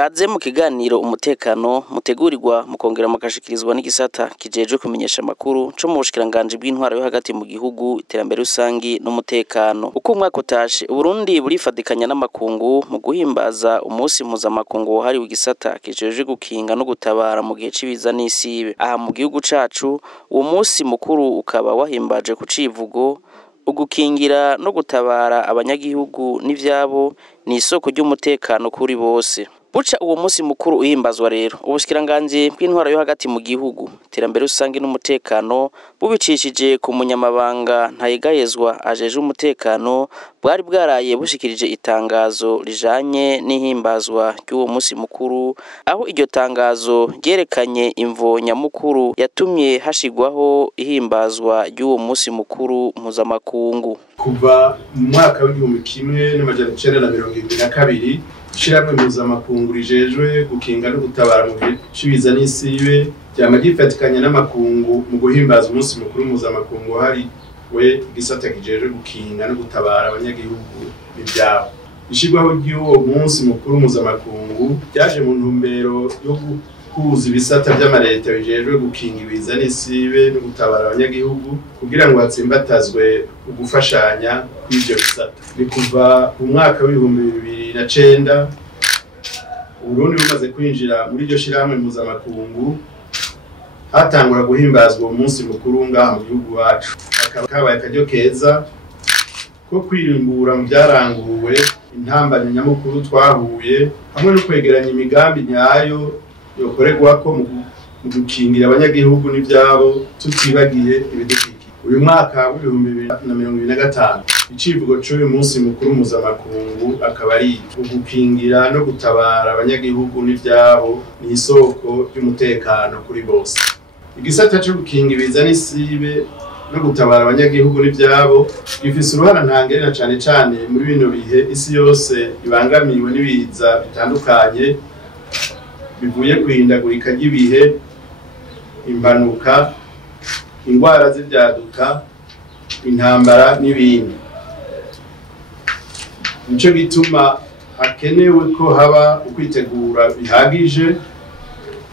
Kaze mu kiganiro umutekano mutegurirwa mukongera makashikirizwa n'igisata kijejwe kumenyesha makuru co mu bushikiranganje bw'intwaro yo hagati mu gihugu iterambere rusangi n'umutekano. Uko umwaka utashe Burundi burifadikanya n'amakungu mu guhimbaza umunsi mpuzamakungu wahariwe igisata kijejwe gukinga no gutabara mu gihe cibiza n'isibe. Aha mu gihugu cacu uwo munsi mukuru ukaba wahimbaje ku civugo ugukingira no gutabara abanyagihugu n'ivyabo ni isoko ry'umutekano kuri bose. Buca uwo munsi mukuru uhimbazwa rero ubushikiranganje bw'intwaro yo hagati mu gihugu iterambere rusangi n'umutekano bubicishije ku munyamabanga ntayegayezwa ajeje umutekano bwari bwaraye bushikirije itangazo rijanye n'ihimbazwa ry'uwo munsi mukuru, aho iryo tangazo ryerekanye imvo nyamukuru yatumye hashigwaho ihimbazwa ry'uwo munsi mukuru mpuzamakungu. Kuva mu mwaka w'1972 Ishirahamwe mpuzamakungu rijejwe gukinga no gutabara mu gihe cibiza n'isibe ryama gifatikanya n'amakungu mu guhimbaza umunsi mukuru mpuzamakungu wahariwe igisata kijejwe gukinga no gutabara abanyagihugu n'ivyabo. Ishirwaho ry'uwo munsi mukuru mpuzamakungu ryaje mu ntumbero yo guhuza ibisata vy'amareta bijejwe gukinga ibiza n'isibe no gutabara abanyagihugu kugira ngo hatsimbatazwe ugufashanya kw'ivyo bisata. Ni kuva mu mwaka w'2009 Burundi bumaze kwinjira muri iryo shirahamwe mpuzamakungu hatangura guhimbazwa uwo munsi mukuru ngaha mu gihugu wacu. Akaba kabaye akaryo keza ko kwirimbura mu vyaranguwe, intambamyi nyamukuru twahuye, hamwe no kwegeranya imigambi nyayo yokorerwako mu gukingira abanyagihugu n'ivyabo tutibagiye ibidukikije. Uyu mwaka w'2025 icivugo c'uyu munsi mukuru mpuzamakungu akaba ari ugukingira no gutabara abanyagihugu n'ivyabo ni isoko ry'umutekano kuri bose. Igisata co gukinga ibiza n'isibe no gutabara abanyagihugu n'ivyabo gifise uruhara ntangere na cane cane muri bino bihe isi yose ibangamiwe n'ibiza bitandukanye bivuye kwihindagurika ry'ibihe, impanuka, ingwara z'ivyaduka, intambara n'ibindi. Nico gituma hakenewe ko haba ukwitegura bihagije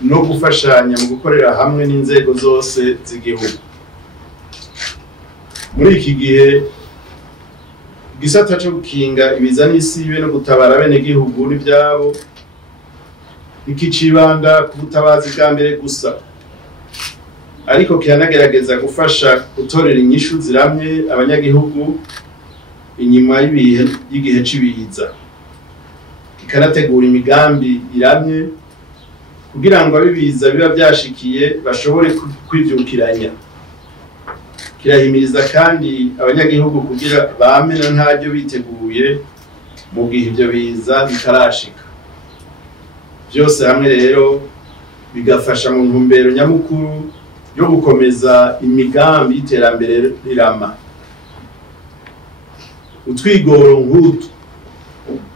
no gufashanya mu gukorera hamwe n'inzego zose z'igihugu. Muri iki gihe igisata co gukinga ibiza n'isibe no gutabara bene gihugu n'ivyabo ikicibanda ku butabazi bwa mbere gusa, ariko kiranagerageza gufasha gutorera inyishu ziramye abanyagihugu inyuma y'igihe cibiza. Kikanategura imigambi iramye kugira ngo abibiza biba vyashikiye bashobore kwivyukiranya. Kirahimiriza kandi abanyagihugu kugira bamena ntaryo biteguye mu gihe ivyo biza bitarashika. Vyose hamwe rero bigafasha mu ntumbero nyamukuru yo gukomeza imigambi y'iterambere rirama. Utwigoro nk'utu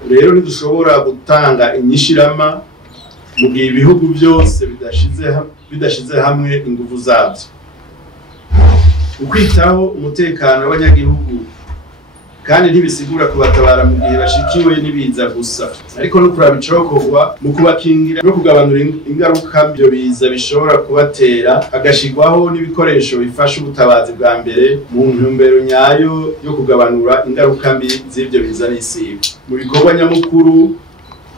rero ntidushobora gutanga inyishirama mu gihe ibihugu byose bidashize hamwe inguvu zabyo. Ukwitaho umutekano w'abanyagihugu kandi ntibisigura kubatabara mu gihe bashikiwe n'ibiza gusa, ariko no kuraba icokorwa mu kubakingira no kugabanura ingaruka byo biza bishobora kubatera, hagashirwaho n'ibikoresho bifasha ubutabazi bwa mbere mu ntumbero nyayo yo kugabanura ingaruka mbi z'ivyo biza n'isibe. Mu bikorwa nyamukuru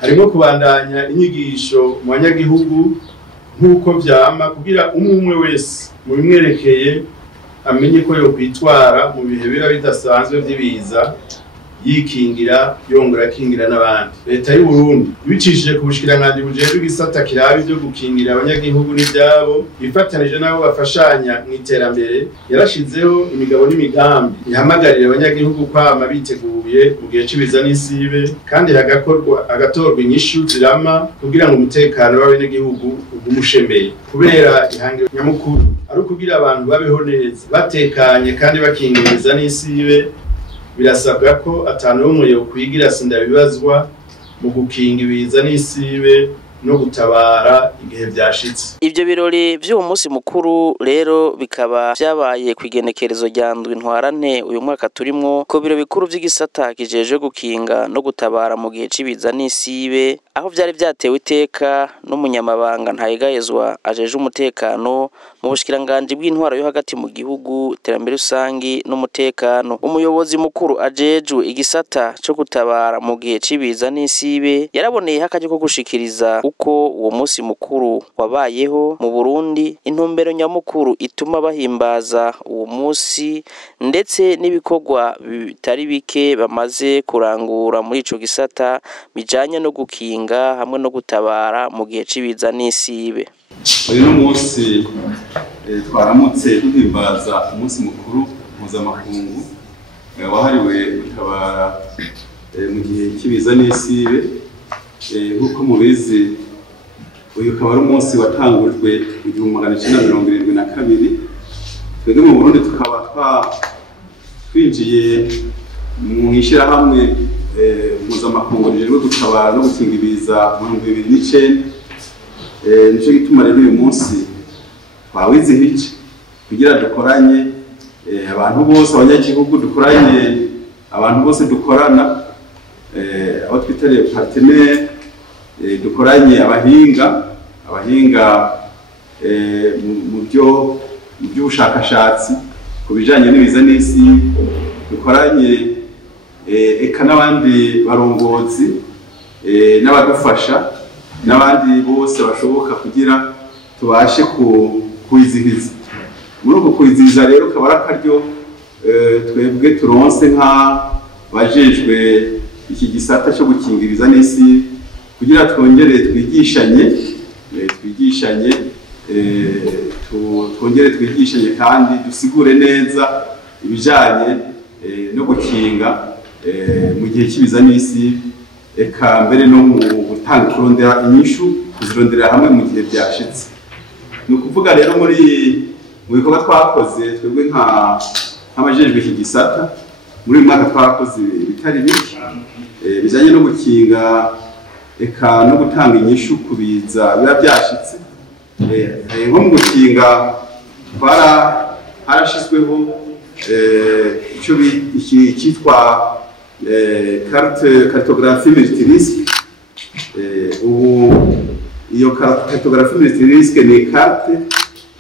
harimo kubandanya inyigisho mu banyagihugu nk'uko vyama kugira umwe wese mu bimwerekeye amenye ko yo kwitwara mu bihe biba bidasanzwe vy'ibiza, yikingira yongera kingira n'abandi. Leta y'u Burundi ibicishije ku bushikiranganje bujejwe igisata kirabi byo gukingira abanyagihugu n'ivyabo ifatanije nabo bafashanya mu iterambere, yarashizeho imigabo n'imigambi ihamagarira abanyagihugu kwama biteguye mu gihe cibiza n'isibe, kandi agatorwa inyishu zirama kugira ngo umutekano w'abanyagihugu ugumushemeye. Kubera ihangiro nyamukuru ari ukugira abantu babeho neza batekanye kandi bakingiriza n'isibe, birasabwa ko atanu umwe yo kwigira sinda bibazwa mu gukinga ibiza n'isibe no gutabara igihe byashitse. Ivyo birori vy'uwo munsi mukuru rero bikaba vyabaye kwigenekerezo rya ndwi ntwarante uyu mwaka turimwo ko biro bikuru vy'igisata kijejwe gukinga no gutabara mu gihe cibiza n'isibe, aho vyari vyatewe iteka n'umunyamabanga ntayegayezwa ajeje umutekano mu bushikiranganje bw'intwaro yo hagati mu gihugu, iterambere rusangi n'umutekano. Umuyobozi mukuru ajejwe igisata co gutabara mu gihe cibiza n'isibe yaraboneyeho akaryo ko gushikiriza uko uwo munsi mukuru wabayeho mu Burundi, intumbero nyamukuru ituma bahimbaza uwo munsi ndetse n'ibikorwa bitari bike bamaze kurangura muri ico gisata bijanye no gukinga hamwe no gutabara mu gihe cibiza n'isibe. Uyu munsi twaramutse duhimbaza umunsi mukuru mpuzamakungu wahariwe gutabara mu gihe cibiza n'isibe. Nk'uko mubizi, uyu ukaba ari umunsi watangujwe mu 1972. Twebwe mu Burundi tukaba twinjiye mu ishirahamwe mpuzamakungu rijejwe gutabara no gukinga ibiza mu 2009. Nico gituma rero uyu munsi twawizihije kugira dukoranye abantu bose, abanyagihugu dukoranye, abantu bose dukorana, abo twitariye partenaire, dukoranye abahinga mu by'ubushakashatsi ku bijanye n'ibiza n'isi, dukoranye eka n'abandi barongozi n'abadufasha n'abandi bose bashoboka kugira tubashe kuyizihiza. Muri uko kuyizihiza rero akaba ari akaryo twebwe turonse bajejwe iki gisata cyo gukinga ibiza n'isi kugira twongere twigishanye kandi dusigure neza ibijanye no gukinga mu gihe cy'ibiza n'isi, eka mbere no mu gutanga kurondera inyishu, kuzirondera hamwe mu gihe byashitse. Ni ukuvuga rero mu bikorwa twakoze twebwe nk'abajejwe iki gisata muri uyu mwaka twakoze bitari bike bijanye no gukinga eka no gutanga inyishu ku biza biba byashitse. Nko mu gukinga harashizweho icyitwa cartographie multirisque. Ubu iyo cartographie multirisque ni carte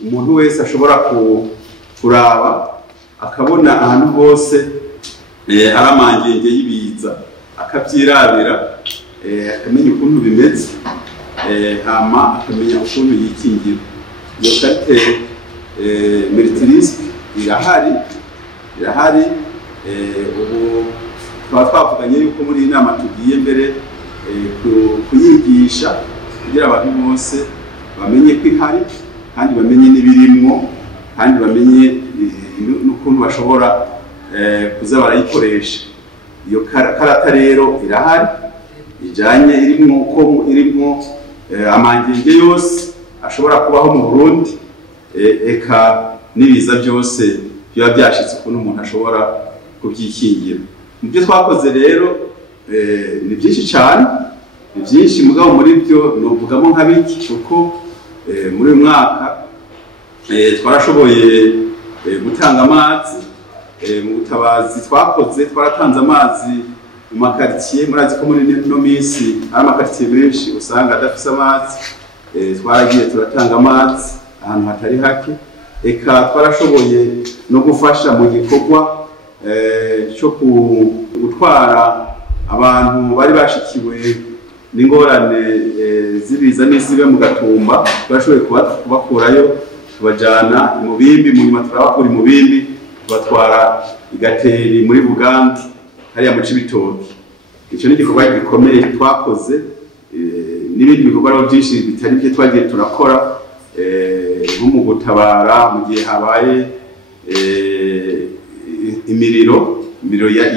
umuntu wese ashobora kuraba akabona ahantu hose ari amangenge y'ibiza, akabyirabira, akamenya ukuntu bimeze, hama akamenya ukuntu yikingira. Iyo carte multirisque irahari. Ubu twaba twavuganye yuko muri iyi nama tugiye mbere kuyigisha kugira abantu bose bamenye ko ihari kandi bamenye n'ibirimwo kandi bamenye n'ukuntu bashobora kuza barayikoresha. Iyo karata rero irahari ijanye irimwo amangenge yose ashobora kubaho mu Burundi, eka n'ibiza byose biba byashitse ukuntu umuntu ashobora kubyikingira. Mu byo twakoze rero ni byinshi cyane, ni byinshi mugabo muri byo nuvugamo nka biki kuko muri uyu mwaka twarashoboye gutanga amazi mu butabazi twakoze. Twaratanze amazi mu makaritiye, murazi ko muri no minsi ari amakaritiye menshi usanga adafise amazi. Twaragiye turatanga amazi ahantu hatari hake, eka twarashoboye no gufasha mu gikorwa cyo gutwara abantu bari bashikiwe n'ingorane zibiza n'isibe mu Gatumba. Twashoboye kubakurayo tubajana mu Bimbi, mu nyuma turabakura mu Bimbi tubatwara Igateri muri Buganda hariya mu Cibitoki. Icyo ni igikorwa gikomeye twakoze, n'ibindi bikorwa byinshi bitari bike twagiye turakora nko mu gutabara mu gihe habaye imiriro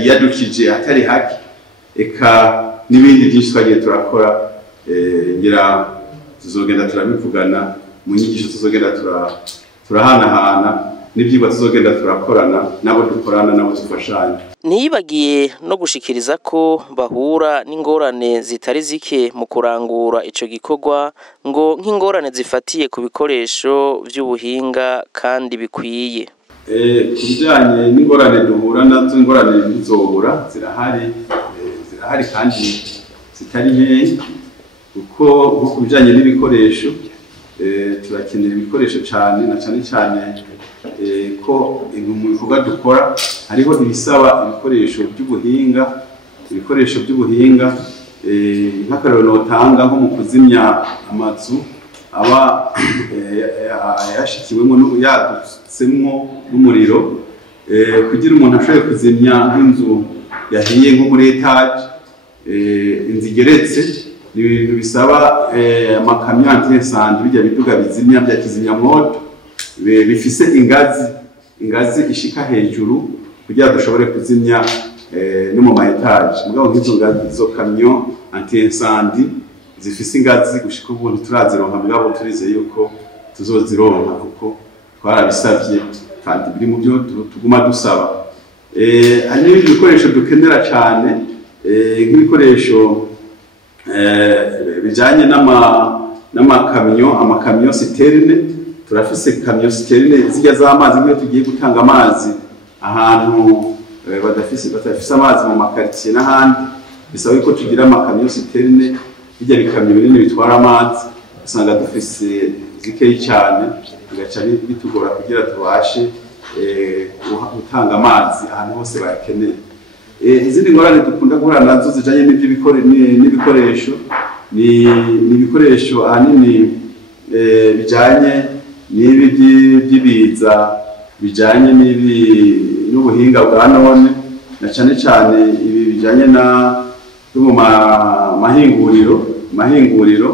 yadukije hatari hake, eka n'ibindi byinshi twagiye turakora. Ngira tuzogenda turabivugana mu nyigisho, tuzogenda turahanahana n'ibyigwa tuzogenda turakorana nabo dukorana nabo dufashanya. ntiyibagiye no gushikiriza ko bahura n'ingorane zitari zike mu kurangura ico gikorwa ngo nk'ingorane zifatiye ku bikoresho vy'ubuhinga kandi bikwiye. Kubijanye n'ingorane duhura nazo, ingorane ntizobura, zirahari kandi zitari nke, kuko nko kubijanye n'ibikoresho turakenera ibikoresho cyane na cyane ko mu bikorwa dukora hariho ibisaba ibikoresho by'ubuhinga nk'akarero notanga nko mu kuzimya amazu aba yashikiwemo yadutsemwo n'umuriro kugira umuntu ashobore kuzimya nk'inzu yahiye nko muri etage inzu igeretse, ni ibintu bisaba amakamyo anti-incendie bijya biduga bizimya bya kizimyamwoto bifise ingazi ishika hejuru kugira dushobore kuzimya no mu maetage. Mugabo nk'izo kamyo anti-incendie zifise ingazi gushika ubu ntiturazironka, mugabo turizeye yuko tuzozironka kuko twarabisavye kandi biri mu byo tuguma dusaba. Hari n'ibindi bikoresho dukenera cyane nk'ibikoresho bijanye amakamyo citerne. Turafise kamyo citerne zijya z'amazi nk'iyo tugiye gutanga amazi ahantu badafise amazi mu makartier n'ahandi, bisaba ko tugira amakamyo citerne bijya bikamyo binini bitwara amazi, usanga dufise zikeyi cyane bigaca bitugora kugira tubashe gutanga amazi ahantu hose bayakeneye. Izindi ngorane dukunda guhura nazo zijanye n'ibikoresho ni ibikoresho ahanini bijanye n'ibi by'ibiza bijanye n'ubuhinga bwa none, na cyane ibi bijanye no mu mahinguriro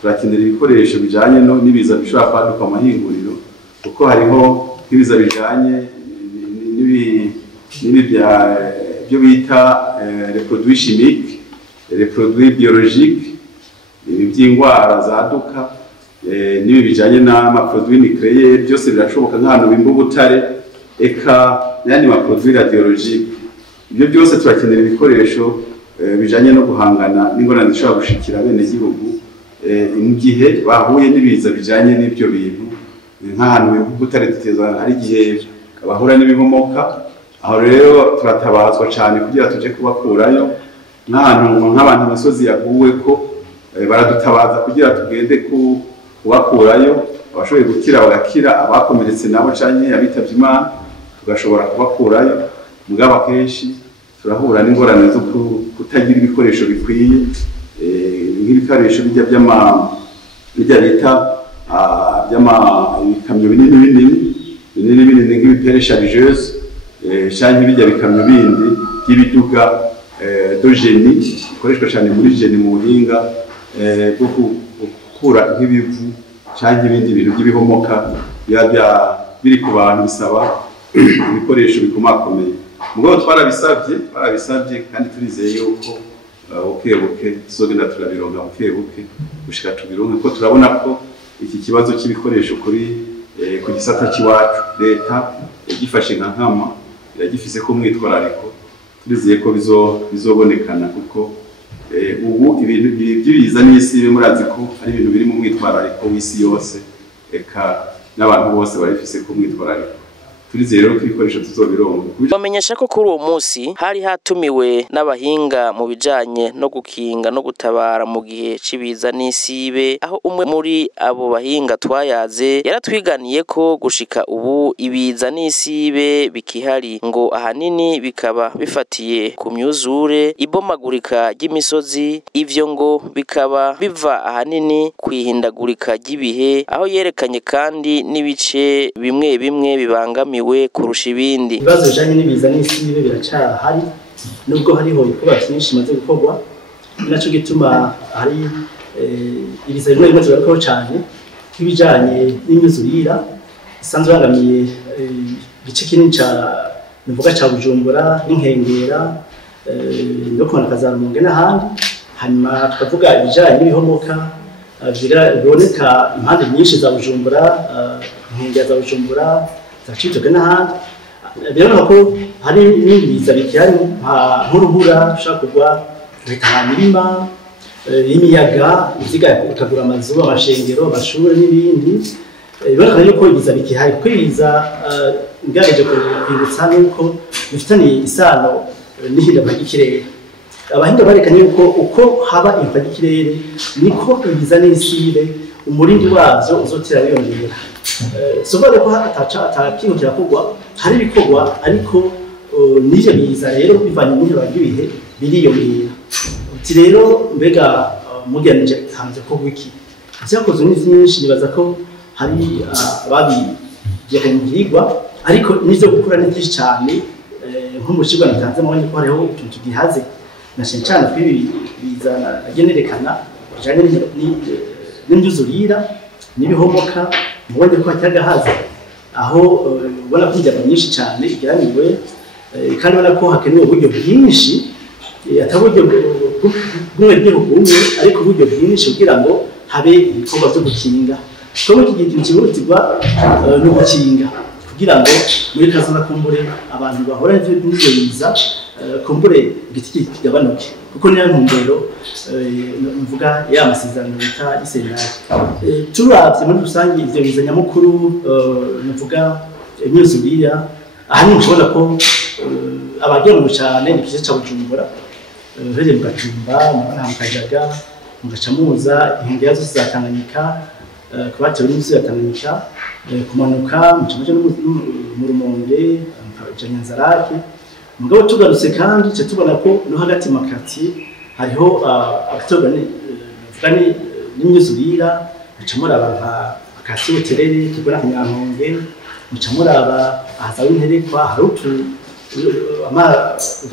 turakenera ibikoresho bijanye n'ibiza bishobora kwaduka mu mahinguriro, kuko hariho nk'ibiza bijanye n'ibi byo bita les produits chimiques, les produits biologiques, ibi by'indwara zaduka, n'ibi bijanye n'amaproduits nucléaires, byose birashoboka nk'ahantu bimba ubutare, eka n'ayandi maproduits radiologiques. Ibyo byose turakenera ibikoresho bijanye no guhangana n'ingorane zishobora gushikira bene gihugu mu gihe bahuye n'ibiza bijanye n'ibyo bintu. Nk'ahantu bimba ubutare duteza hari igihe bahura n'ibihomoka, aho rero turatabazwa cyane kugira tuje kubakurayo. Nk'abantu imisozi yaguwe ko baradutabaza kugira tugende kubakurayo, abashoboye gukira bagakira, abakomeretse nabo canke abitavye Imana tugashobora kubakurayo. Mugabo akenshi turahura n'ingorane zo kutagira ibikoresho bikwiye, nk'ibikoresho bijya bita ibikamyo binini nk'ibipere chargeuse canke bijya bikamyo bindi by'ibiduga do geni bikoreshwa cyane muri geni mu buhinga bwo gukura nk'ibivu canke ibindi bintu by'ibihomoka biri ku bantu, bisaba ibikoresho bikomakomeye. Mugabo twarabisabye kandi turizeye yuko bukebuke tuzogenda turabironka bukebuke gushika tubironke, ko turabona ko iki kibazo cy'ibikoresho ku gisata cy'iwacu leta yagifashe nka nkama, yagifise ko mwitwarariko. Turizeye ko bizobonekana kuko ubu ibintu by'ibiza n'isi murazi ko ari ibintu biri mu mwitwarariko w'isi yose, eka n'abantu bose barifise ko mwitwarariko. Turizeye rero ko ibikoresho tuzobironka. Bamenyesha ko kuri uwo munsi hari hatumiwe n'abahinga mu bijanye no gukinga no gutabara mu gihe cibiza n'isibe, aho umwe muri abo bahinga twayaze yaratwiganiye ko gushika ubu ibiza n'isibe bikihari, ngo ahanini bikaba bifatiye ku myuzure, ibomagurika ry'imisozi. Ivyo ngo bikaba biva ahanini kwihindagurika ry'ibihe, aho yerekanye kandi n'ibice bimwe bibangamiwe kurusha ibindi. Ibibazo bijanye n'ibiza n'isibe biracahari, nubwo hariho ibikorwa byinshi bimaze gukorwa, naco gituma hari ibiza bimwe bibaho cyane nk'ibijanye n'imyuzurira isanzwe bangamiye igice kinini ca Bujumbura n'inkengera no kuboneka Rumonge n'ahandi. Hanyuma tukavuga ibijanye n'ibihomoka biboneka impande nyinshi za Bujumbura, inkengera za Bujumbura, zacitoke n'ahandi. Rero ko hari n'ibiza bikihari nk'urubura ushobora kugwa bikaba imirima imiyaga ikagura amazu amashengero amashuri n'ibindi biboneka yuko ibiza bikihari kuko ibiza ngerageje kwibutsa nuko bifitaniye isano n'ihindagurika ry'ikirere abahinga barekanye yuko uko haba ihindagurika ry'ikirere niko ibiza n'isibe umurindi wavyo uzotera wiyongera sovuga ko atakintu kugwa hari ibikorwa ariko n'ivyo biza rero bivanye n'ihindagurika ry'ibihe biriyongera uti rero mbega mugeranije hanze ko wiki vyakozwe n'vyinshi nibaza ko hari ababigiye mu vyigwa ariko n'ivyo gukura ni byinshi cyane nk'umushigwa natanze mu ko hariho ikintu gihaze na cyane kwibi bizana agenerekana bijanye n'imyuzurira n'ibihomoka mubonye ko cyagahaze aho ubona ko injyana nyinshi cyane igeramiwe kandi ubona ko hakenewe uburyo bwinshi ataburyo bw'igihugu umwe ariko uburyo bwinshi kugira ngo habe ibikorwa byo gukinga ko muri iki gihe kibutirwa no gukinga kugira ngo muri kazana kumbure abantu bahora n'ivyo biza kumbure igiti kigabanuke kuko niyo ntumbero mvuga ya masezerano bita isenari turavye muri rusange ivyo biza nyamukuru mvuga imyuzurira ahanini ushobora ko abagenewe cyane ni kice ca Bujumbura rero mu Gatumba mu Kajaga mu Gacamuza inkengera zose za Tanganyika kubatewe n'imisozi ya Tanganyika kumanuka mu cyamaje mu Rumonge Nyanzarake mugabo tugarutse kandi cyo tubona ko no hagati makati hariho abatorwa n'imyuzurira mucamura bakati uterere tubona Nyankonge mucamura ahazawe interekwa harutu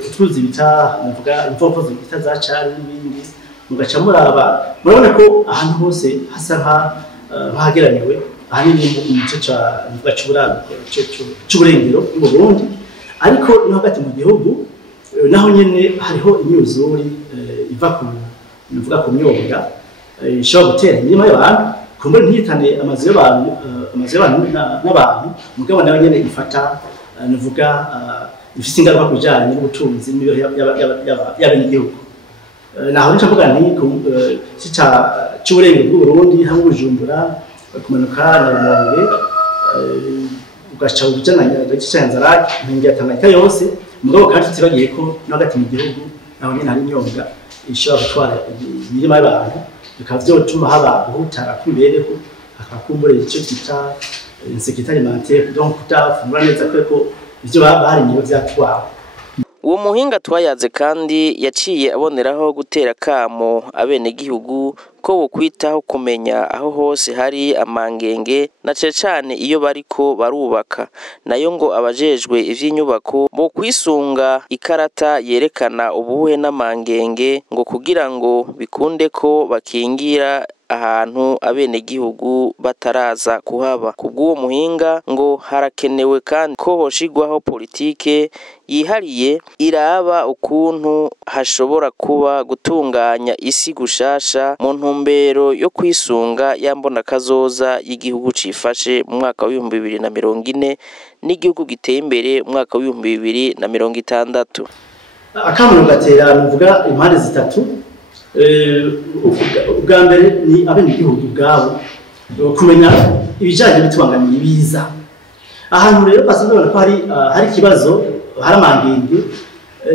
utuzi bita mvuga imvoko zita za cari n'ibindi mugacamura murabona ko ahantu hose hasa hageraniwe ahanini mu gice c'uburengero mu Burundi ariko no hagati mu gihugu naho nyene hariho imyuzuri iva ku mvuga ku myonga ishobora gutera imirima y'abantu kumbura ntiyitane amazu y'abantu n'abantu mugabo nawe nyene ifata nuvuga ifite ingaruka kujanye n'ubutunzi y'abenegihugu naho nico mvuga ni c'uburengero bw'u Burundi hamwe Bujumbura kumanuka na Rumonge ugaca ujana Nyanzarake ntingira Tanganyika yose mugabo kandi tiragiye ko no hagati mu gihugu naho nyene hari imyonga ishobora gutwara imirima y'abantu bikaba vyotuma haba guhutara kw'ibereho akakumbure ico kita insécurité alimentaire donc kutafungura neza ko ivyo baharimye vyatwawe. Uwo muhinga twayaze kandi yaciye aboneraho gutera kamo abenegihugu ko bokwitaho kumenya aho hose hari amangenge na cane iyo bariko barubaka nayo ngo abajejwe ivy'inyubako bo kwisunga ikarata yerekana ubuhuhe n'amangenge ngo kugira ngo bikunde ko bakingira ahantu abenegihugu bataraza kuhaba kubw'uwo muhinga ngo harakenewe kandi ko hoshigwaho politike yihariye iraba ukuntu hashobora kuba gutunganya isi gushasha mu ntumbero yo kwisunga yambona kazoza y'igihugu cifashe mu mwaka wa 2040 n'igihugu giteye imbere mu mwaka wa 2060. Akamaro gatera mvuga impande zitatu ubwa mbere ni abenegihugu ubwabo kumenya ibijanye n'itubangamiye ibiza ahantu rero basanzwe babona ko hari ikibazo hari amangenge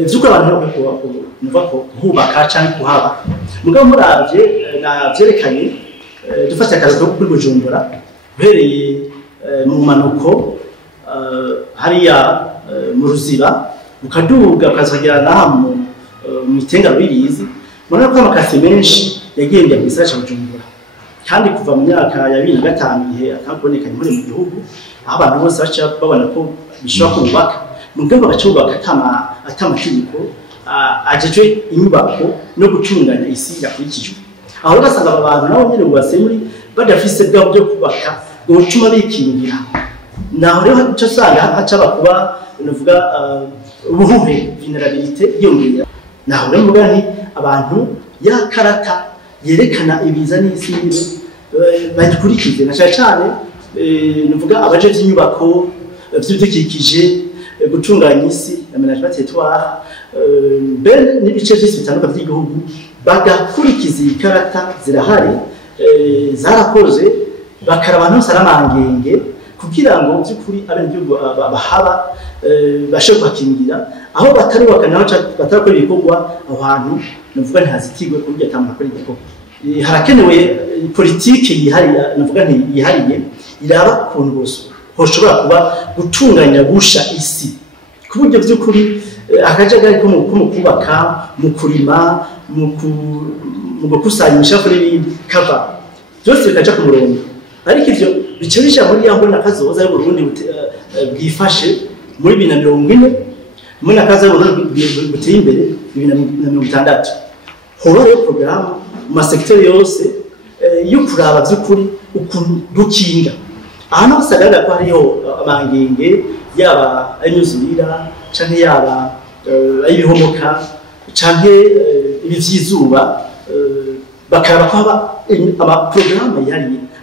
vy'uko abantu bumva ko hubaka canke kuhaba mugabo muravye navyerekanye dufashe akazi ko kuri Bujumbura uhereye mu manuko hariya mu Ruziba ukaduga ukazagera naho mu Itenga Rubirizi murabona ko amakasi menshi yagendeye mu gisagara ca Bujumbura kandi kuva mu myaka ya 2005 igihe akaboneka muri mu gihugu aho abantu bose baca babona ko bishobora kubaka mugabo bacubaka atamategeko ajejwe inyubako no gutunganya isi yakurikijwe aho basanga abantu nabo nyene bubase muri badafise bwa byo kubaka gutuma bikingira naho rero cyo sanga haca bakuba navuga ubuhuhe vulnerabilité yongera naho rero mvuga nti abantu ya karata yerekana ibiza n'isi bagikurikize na cyane navuga abaje inyubako vy'ibidukikije gutunganya isi aménagement territoire ben n'ibice byose bitandukanye by'igihugu bagakurikiza ikarata zirahari zarakoze bakaraba ntusaramangenge kugira ngo by'ukuri abenegihugu bahaba bashobora kwakingira aho batari bakanaho batarakora ibikorwa aho hantu navuga ntihazitigwe kuburyo atamara kuri igikorwa harakenewe politike yihariye navuga ntiyihariye iraba kuntu hoshobora kuba gutunganya gusha isi ku buryo by'ukuri akajagari ko mu kubaka mu kurima mu gukusanya imishafu n'ibindi kava byose bikaja ku murongo ariko ivyo bice bija muri ya mbona kazoza y'u Burundi bwifashe muri 2040 muri nakaza y'Uburundi buteye imbere 2060 hoba rero programme mu masekiteri yose yo kuraba by'ukuri ukuntu dukinga ahantu usagara ko hariho amangenge yaba ay'nyuzurira canke yaba ay'ibihomoka canke ibivyizuba bakaraba ko haba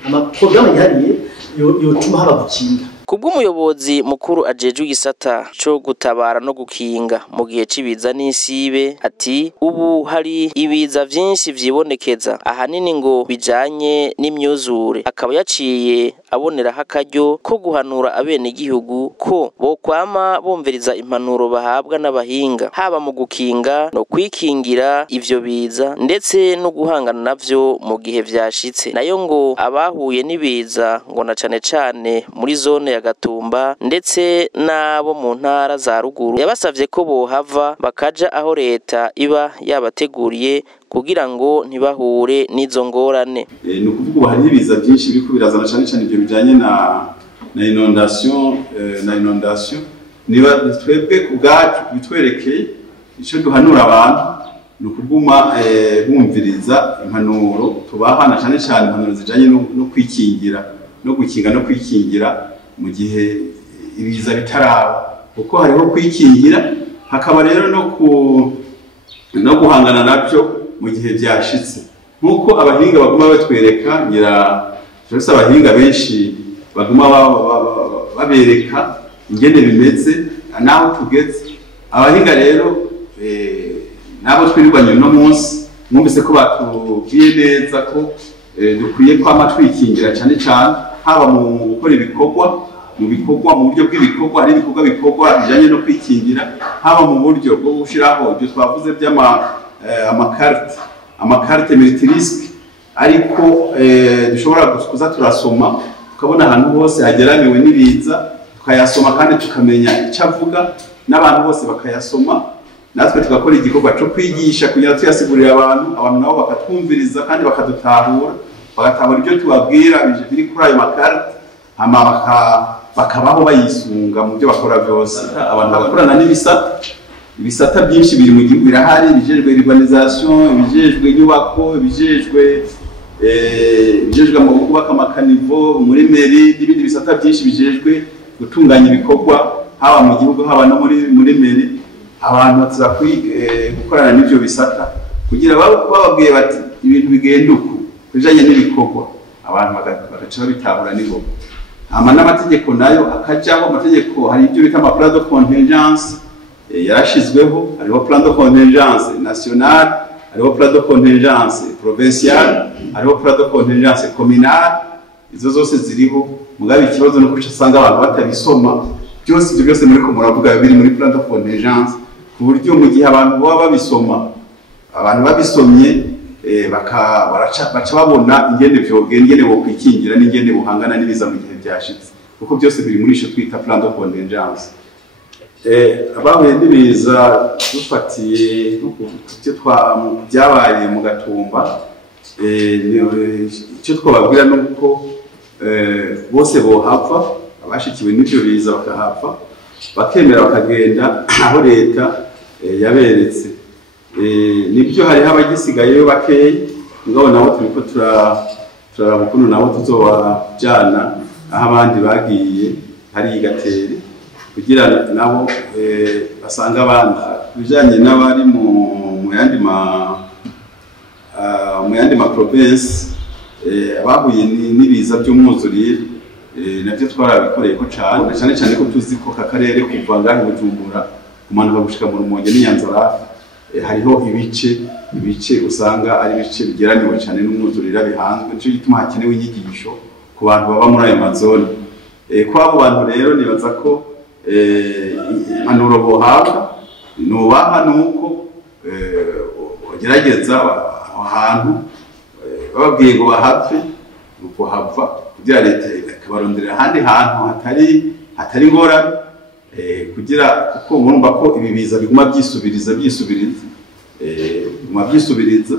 amaprograme yihariye yotuma haba gukinga kubw'umuyobozi mukuru ajejwe igisata cyo gutabara no gukinga mu gihe cibiza n'isibe ati ubu hari ibiza vyinshi vyibonekeza ahanini ngo bijanye n'imyuzure akaba yaciye aboneraho akaryo ko guhanura abene igihugu ko bokwama bomveriza impanuro bahabwa n'abahinga haba mu gukinga no kwikingira ivyo biza ndetse no guhangana navyo mu gihe vyashitse nayo ngo abahuye n'ibiza ngo na cane muri zone ya Gatumba ndetse nabo mu ntara za ruguru yabasavye ko bohava bakaja aho leta iba yabateguriye kugira ngo ntibahure n'izo ngorane ni ukuvuga hari ibiza byinshi biri kubirazana cyane ibyo bijanye na inondation niba twebwe kubwacu bitwerekeye ico duhanura abantu ni ukuguma bumviriza impanuro tubahana cyane impanuro zijanye no kwikingira no gukinga no kwikingira mu gihe ibiza bitaraba kuko hariho kwikingira hakaba rero no guhangana nabyo mu gihe byashitse nkuko abahinga baguma batwereka ngira cyose abahinga benshi baguma babereka ingene bimeze naho tugeze abahinga rero nabo twirirwanye no munsi mwumvise ko batubwiye neza ko dukwiye kwama twikingira cyane haba mu gukora ibikorwa mu buryo bw'ibikorwa hari ibikorwa bikorwa bijanye no kwikingira haba mu buryo bwo gushiraho ibyo twavuze amakarite multirisque ariko dushobora kuza turasoma tukabona ahantu hose hageramiwe n'ibiza tukayasoma kandi tukamenya icyo avuga n'abantu bose bakayasoma natwe tugakora igikorwa cyo kwigisha kugira tuyasigurira abantu nabo bakatwumviriza kandi bakadutahura bagatahura ibyo tubabwira biri kuri ayo makarite bakabaho bayisunga mu byo bakora byose abantu bagakorana ibisata byinshi biri mu gihugu birahari bijejwe urbanisation bijejwe inyubako bijejwe mu kubaka amakanivo muri meri n'ibindi bisata byinshi bijejwe gutunganya ibikorwa haba mu gihugu haba no muri meri abantu batuza gukorana n'ibyo bisata kugira bababwiye bati ibintu bigenda uku bijanye n'ibikorwa abantu bagaca babitahura n'ingoga n'amategeko nayo akajaho amategeko hari ibyo bita plan de contingence yarashizweho hariho plan de contingence nationale hariho plan de contingence provinciale hariho plan de contingence communale izo zose ziriho mugabe ikibazo no kucasanga abantu batabisoma byose muri ko muravuga biri muri plan de contingence ku buryo mu gihe abantu baba babisoma abantu babisomye baca babona ingene vyogenda bo kwikingira n'ingene buhangana n'ibiza mu gihe byashitse kuko byose biri muri ico twita plan de contingence abahuye n'ibiza dufatiye byabaye mu Gatumba icyo twababwira nuko bose bohapfa abashikiwe n'ibyo biza bakahapfa bakemera bakagenda aho leta yaberetse nibyo hariho abagisigayeyo bakeyi ngabo nabo turiko turaraba ukuntu nabo tuzobajana aho abandi bagiye hari Gateri kugira nabo basanga abandi bijanye n'abari mu yandi ma province abahuye n'ibiza by'umwuzurire navyo twarabikoreye ko cyane cyane ko tuzi ko kakarere kuva ngaho Bujumbura kumanuka gushika mu Rumonge n'Inyanzarake hariho ibice usanga ari ibice bigeraniwe cyane n'umwuzurira bihanzwe nico gituma hakenewe inyigisho ku bantu baba muri ayo mazone kwabo bantu rero nibaza ko impanuro bohabwa nubaha nuko bagerageza ahantu bababwiye ngo bahave nuko hava kugira leta ikabarondera ahandi hantu hatari ngorane kugira kuko murumva ko ibi biza biguma byisubiriza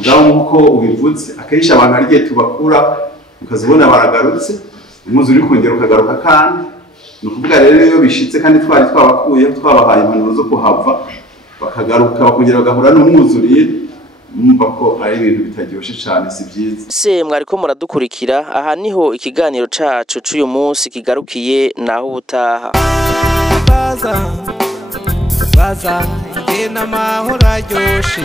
ngaho nkuko ubivutse akenshi abantu arigiye tubakura ukazibona baragarutse umuzi uri kongera ukagaruka kandi ni ukuvuga rero iyo bishitse kandi twari twabakuye twabahaye impanuro zo kuhava bakagaruka bakongera bagahura n'umwuzuriye mumva ko ari ibintu bitaryoshe cyane si byiza se mwariko muradukurikira aha niho ikiganiro cacu c'uyu munsi kigarukiye naho ubutaha baza ingena mahora ryoshe